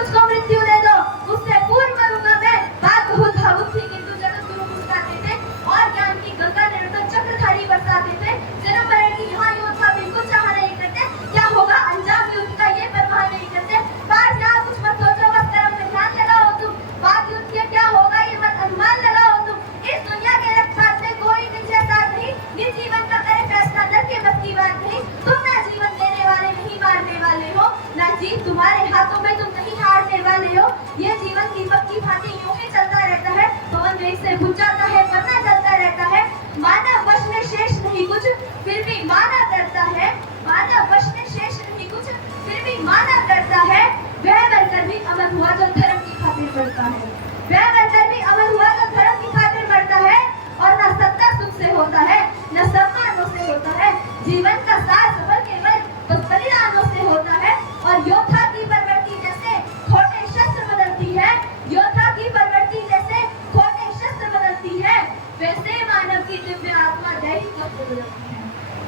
मुझको मृत्यु दे दो, उससे पूर्व मरूंगा मैं। बात बहुत भावुक थी, किंतु जगत गुरु मुस्कुराते थे और ज्ञान की गंगा निरंतर चक्रधारी बरसाते थे। जन्म मरण की यहाँ योद्धा बिल्कुल चाह नहीं करते, क्या होगा अंजाम युद्ध का ये परवाह नहीं करते। पाठ यहाँ कुछ मत सोचो, बस कर्म में ध्यान लगाओ तुम। बात युद्ध के क्या होगा ये मत अनुमान लगाओ तुम। इस दुनिया के रक्षार्थ में कोई निश्चय साथ नहीं, ये जीवन का करे फैसला डर के बस की बात नहीं। तुम ना जीवन देने वाले नहीं मारने वाले हो, ना जीत तुम्हारे हाथों में, तुम नहीं हारने वाले हो। ये जीवन दीपक की भांति यूं ही चलता रहता है, पवन वेग से बुझ जाता है वरना चलता रहता है। मानव वश में शेष नहीं कुछ, फिर भी मानव डरता है। मानव वश में शेष नहीं कुछ, फिर भी मानव डरता है। वह बनकर भी अमर हुआ जो धर्म की खातिर मरता है। वह बनकर भी अमर हुआ जो धर्म की खातिर मरता है। और न सत्ता सुख से होता है, न सम्मानों से होता है। जीवन का सार सफल केवल बस बलिदानों से होता है। और योद्धा की प्रवृत्ति जैसे खोटे शस्त्र बदलती है, योद्धा की प्रवृत्ति जैसे खोटे शस्त्र बदलती है, वैसे मानव की दिव्य आत्मा दैहिक वस्त्र बदलती है।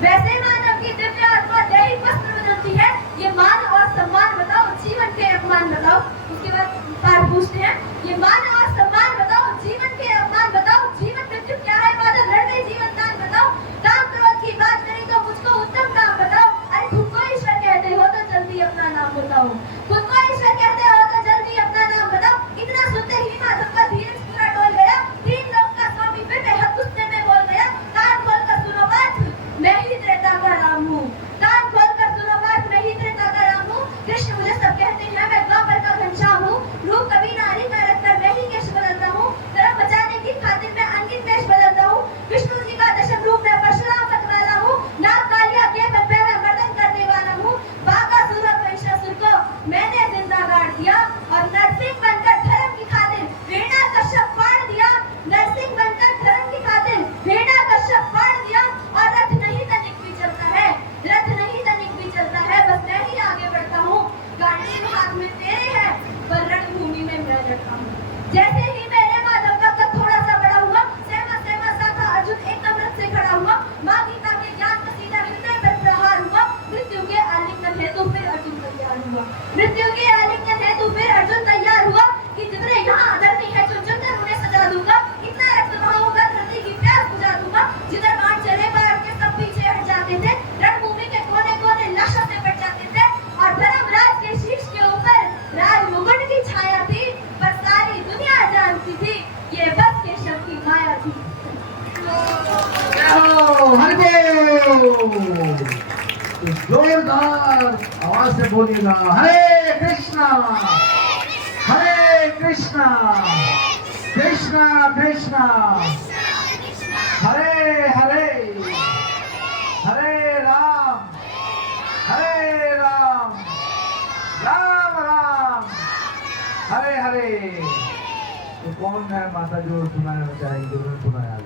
वैसे मानव की दिव्य आत्मा दैहिक वस्त्र बदलती है। ये मान और सम्मान बताओ, जीवन के अपमान बताओ। उसके बाद पाठ पूछते हैं, ये मान और सम्मान बताओ, जीवन के अपमान बताओ। जीवन मृत्यु क्या है, बादल लड़ गई जीवन दान बताओ। काम क्रोध की बात करें तो मुझको उत्तम काम बताओ। अरे खुद को ईश्वर कहते हो तो जल्दी अपना नाम बताओ। खुद को ईश्वर कहते हो तो जल्दी अपना नाम बताओ। इतना सुनते ही माधव का धीरज पूरा डोल गया। तीन लोक का स्वामी फिर बेहद गुस्से में बोल गया, कान खोल कर सुनो बात, मैं ही त्रेता का राम हूँ। कान खोल कर सुनो बात, मैं ही त्रेता का राम हूँ। कृष्ण मुझे सब कहते हैं, मैं द्वापर का घनश्याम हूँ। रूप कभी नारी का रखकर मैं ही केश बदलता हूँ। धर्म बचाने की खातिर मैं अंकित वेश बदलता हूँ। विष्णु जी का दशम रूप मैं परशुराम पतवाला हूँ। नाग कालिया के बल पे मैं मर्दन करने वाला हूँ। बाकासुर और महिषासुर को मैंने जिंदा गाड़ दिया और नरसिंह बनकर धर्म की खातिर हिरण्यकश्यप फाड़ दिया। नरसिंह बनकर धर्म की खातिर हिरण्यकश्यप फाड़ दिया। और रथ नहीं तनिक भी चलता है, रथ नहीं तनिक भी चलता है, बस मैं ही आगे बढ़ता हूँ। गांडीव हाथ में तेरे है, पर रणभूमि में मैं लड़ता हूँ। जैसे ही मेरे माधव का कद थोड़ा सा बड़ा हुआ, सहमा सहमा सा था अर्जुन एकदम रथ से खड़ा हुआ। माँ गीता के ज्ञान का सीधा हृदय पर प्रहार हुआ। मृत्यु के आलिंगन हेतु फिर अर्जुन तैयार हुआ। मृत्यु के आलिंगन हेतु फिर अर्जुन तैयार हुआ कि जितने यहाँ अधर्मी है चुन चुनकर उन्हें सजा दूंगा। इतना रक्त बहाऊंगा धरती की प्यास बुझा दूंगा। जिधर बाण चले बाढ़ के सब पीछे हट जाते थे, रणभूमि के कोने कोने लाशों से बच जाते थे। और धर्मराज के शीश के ऊपर राज मुकुट की छाया थी, पर सारी दुनिया जानती थी ये बस केशव की माया थी। जोरदार आवाज से बोलिएगा, हरे कृष्णा कृष्णा कृष्णा हरे हरे, हरे राम राम राम हरे हरे। तो कौन है माता जो सुनाना चाहेंगे, सुनाया?